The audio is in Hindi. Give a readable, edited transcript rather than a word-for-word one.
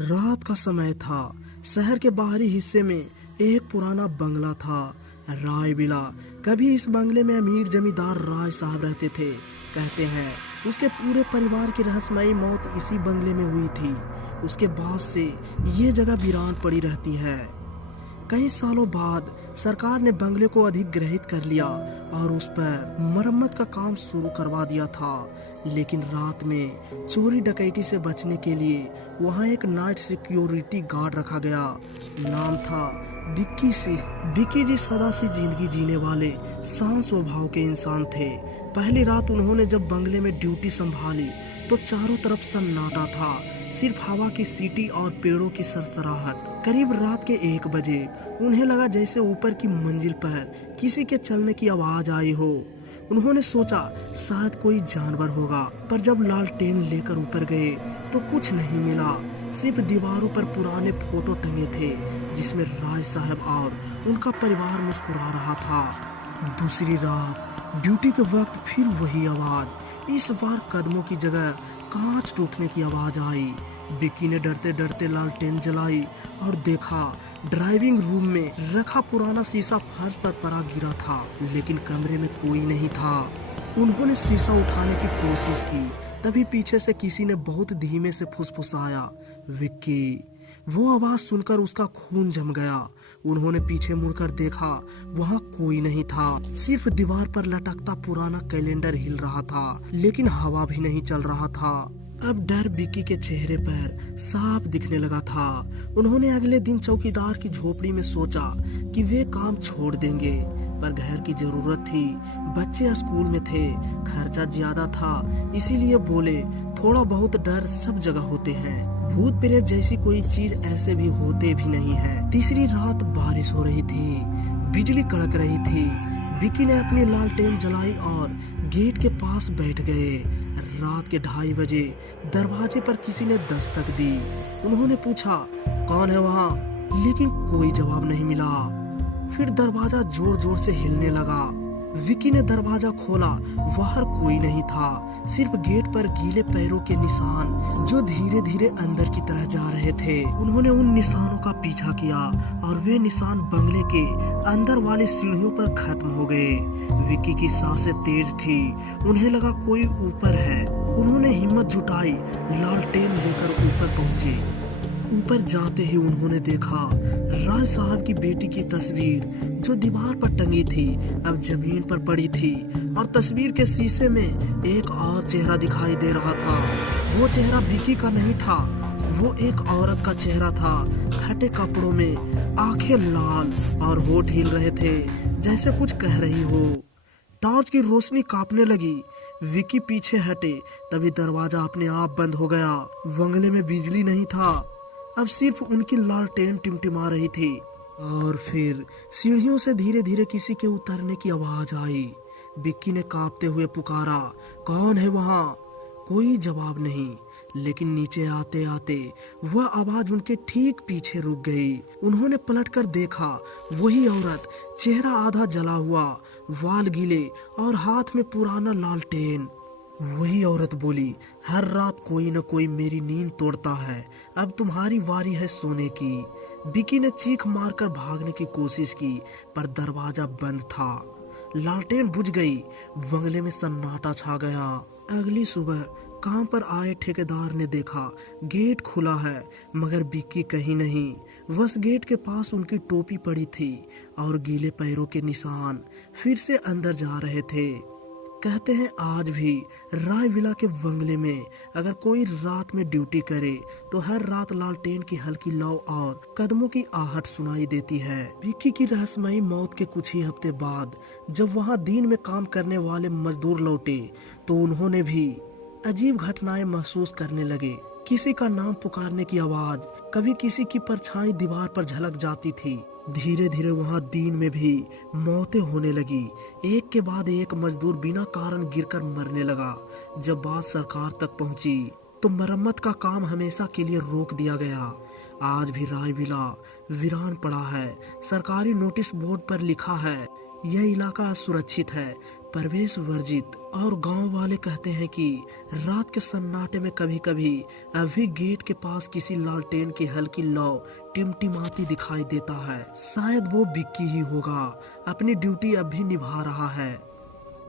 रात का समय था। शहर के बाहरी हिस्से में एक पुराना बंगला था, राय विला। कभी इस बंगले में अमीर जमींदार राय साहब रहते थे। कहते हैं उसके पूरे परिवार की रहस्यमयी मौत इसी बंगले में हुई थी। उसके बाद से ये जगह वीरान पड़ी रहती है। कई सालों बाद सरकार ने बंगले को अधिग्रहित कर लिया और उस पर मरम्मत का काम शुरू करवा दिया था। लेकिन रात में चोरी डकैती से बचने के लिए वहाँ एक नाइट सिक्योरिटी गार्ड रखा गया। नाम था बिक्की सिंह। बिक्की जी सदा सी जिंदगी जीने वाले शांत स्वभाव के इंसान थे। पहली रात उन्होंने जब बंगले में ड्यूटी संभाली तो चारों तरफ सन्नाटा था, सिर्फ हवा की सीटी और पेड़ों की सरसराहट। करीब रात के 1 बजे उन्हें लगा जैसे ऊपर की मंजिल पर किसी के चलने की आवाज आई हो। उन्होंने सोचा शायद कोई जानवर होगा, पर जब लालटेन लेकर ऊपर गए तो कुछ नहीं मिला। सिर्फ दीवारों पर पुराने फोटो टंगे थे जिसमें राय साहब और उनका परिवार मुस्कुरा रहा था। दूसरी रात ड्यूटी के वक्त फिर वही आवाज। इस बार कदमों की जगह कांच टूटने की आवाज आई। बिक्की ने डरते डरते लालटेन जलाई और देखा ड्राइविंग रूम में रखा पुराना शीशा फर्श पर पड़ा गिरा था, लेकिन कमरे में कोई नहीं था। उन्होंने शीशा उठाने की कोशिश की, तभी पीछे से किसी ने बहुत धीमे से फुसफुसाया, विक्की। वो आवाज सुनकर उसका खून जम गया। उन्होंने पीछे मुड़कर देखा, वहाँ कोई नहीं था। सिर्फ दीवार पर लटकता पुराना कैलेंडर हिल रहा था, लेकिन हवा भी नहीं चल रहा था। अब डर बिक्की के चेहरे पर साफ दिखने लगा था। उन्होंने अगले दिन चौकीदार की झोपड़ी में सोचा कि वे काम छोड़ देंगे, पर घर की जरूरत थी। बच्चे स्कूल में थे, खर्चा ज्यादा था, इसीलिए बोले थोड़ा बहुत डर सब जगह होते हैं। भूत प्रेत जैसी कोई चीज ऐसे भी होते भी नहीं है। तीसरी रात बारिश हो रही थी, बिजली कड़क रही थी। बिक्की ने अपनी लालटेन जलाई और गेट के पास बैठ गए। रात के 2:30 बजे दरवाजे पर किसी ने दस्तक दी। उन्होंने पूछा कौन है वहाँ, लेकिन कोई जवाब नहीं मिला। फिर दरवाजा जोर जोर से हिलने लगा। विक्की ने दरवाजा खोला, बाहर कोई नहीं था, सिर्फ गेट पर गीले पैरों के निशान जो धीरे धीरे अंदर की तरह जा रहे थे। उन्होंने उन निशानों का पीछा किया और वे निशान बंगले के अंदर वाली सीढ़ियों पर खत्म हो गए। विक्की की सांसें तेज थी, उन्हें लगा कोई ऊपर है। उन्होंने हिम्मत जुटाई, लालटेन लेकर ऊपर पहुंचे। ऊपर जाते ही उन्होंने देखा राय साहब की बेटी की तस्वीर जो दीवार पर टंगी थी अब जमीन पर पड़ी थी, और तस्वीर के शीशे में एक और चेहरा दिखाई दे रहा था। वो चेहरा विक्की का नहीं था, वो एक औरत का चेहरा था। फटे कपड़ों में, आंखें लाल और होठ हिल रहे थे जैसे कुछ कह रही हो। टॉर्च की रोशनी कांपने लगी। विक्की पीछे हटे, तभी दरवाजा अपने आप बंद हो गया। बंगले में बिजली नहीं था, अब सिर्फ उनकी लालटेन टिमटिमा रही थी। और फिर सीढ़ियों से धीरे धीरे किसी के उतरने की आवाज आई। बिक्की ने कांपते हुए पुकारा, कौन है वहाँ? कोई जवाब नहीं, लेकिन नीचे आते आते वह आवाज उनके ठीक पीछे रुक गई। उन्होंने पलटकर देखा, वही औरत, चेहरा आधा जला हुआ, वाल गीले और हाथ में पुराना लालटेन। वही औरत बोली, हर रात कोई न कोई मेरी नींद तोड़ता है, अब तुम्हारी वारी है सोने की। बिक्की ने चीख मारकर भागने की कोशिश की, पर दरवाजा बंद था। लालटेन बुझ गई, बंगले में सन्नाटा छा गया। अगली सुबह काम पर आए ठेकेदार ने देखा गेट खुला है, मगर बिक्की कहीं नहीं। बस गेट के पास उनकी टोपी पड़ी थी और गीले पैरों के निशान फिर से अंदर जा रहे थे। कहते हैं आज भी राय विला के बंगले में अगर कोई रात में ड्यूटी करे तो हर रात लालटेन की हल्की लौ और कदमों की आहट सुनाई देती है। विक्की की रहस्यमयी मौत के कुछ ही हफ्ते बाद जब वहां दिन में काम करने वाले मजदूर लौटे तो उन्होंने भी अजीब घटनाएं महसूस करने लगे। किसी का नाम पुकारने की आवाज, कभी किसी की परछाई दीवार पर झलक जाती थी। धीरे धीरे वहाँ दिन में भी मौतें होने लगी। एक के बाद एक मजदूर बिना कारण गिरकर मरने लगा। जब बात सरकार तक पहुंची तो मरम्मत का काम हमेशा के लिए रोक दिया गया। आज भी राय विला वीरान पड़ा है। सरकारी नोटिस बोर्ड पर लिखा है यह इलाका सुरक्षित है, प्रवेश वर्जित। और गांव वाले कहते हैं कि रात के सन्नाटे में कभी कभी अभी गेट के पास किसी लालटेन की हल्की लौ टिमटिमाती दिखाई देता है। शायद वो बिक्की ही होगा, अपनी ड्यूटी अब भी निभा रहा है।